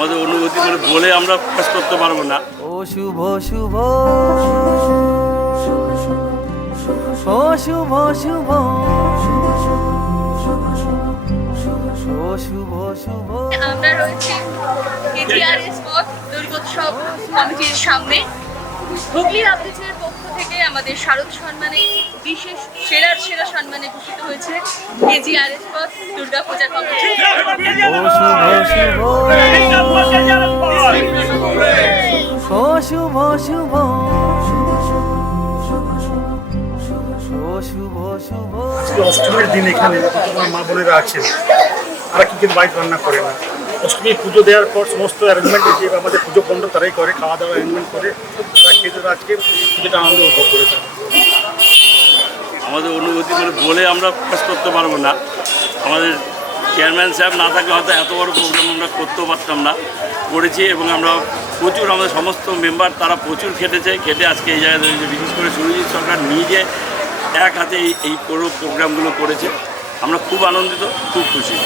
মানে বলে আমরা প্রকাশ করতে পারব না। ও শুভ শুভ ও শুভ শুভ ও শুভ শুভ। আমরা রয়েছি কেজিআরএস পথ দুর্গোৎসব কমিটির সামনে। হুগলি আবৃত্তির পক্ষ থেকে আমাদের শারদ সম্মানে বিশেষ সেরার সেরা সম্মানে ভূষিত হয়েছে কেজিআরএস পথ দুর্গা পূজা কমিটি শুভ শুভ ও শুভ। শুভ আজকে অষ্টমীর দিন এখানে তোমার মা বোনেরা আছেন তারা কি কিন্তু বাড়িতে রান্না করে না। অষ্টমী পুজো দেওয়ার পর সমস্ত অ্যারেঞ্জমেন্ট যে আমাদের পুজো পণ্ড তারাই করে খাওয়া দাওয়া অ্যারেঞ্জমেন্ট করে তারা খেতে আজকে পুজোটা আনন্দ উপভোগ করেছে আমাদের অনুভূতি মানে বলে আমরা প্রকাশ করতে পারব না। আমাদের চেয়ারম্যান সাহেব না থাকলে হয়তো এত বড় প্রোগ্রাম আমরা করতেও পারতাম না। করেছি এবং আমরা প্রচুর আমাদের সমস্ত মেম্বার, তারা প্রচুর খেটেছে, খেটে আজকে এই জায়গায় বিশেষ করে সুরজিৎ সরকার নিজে এক হাতে এই এই পুরো প্রোগ্রামগুলো করেছে। আমরা খুব আনন্দিত, খুব খুশি।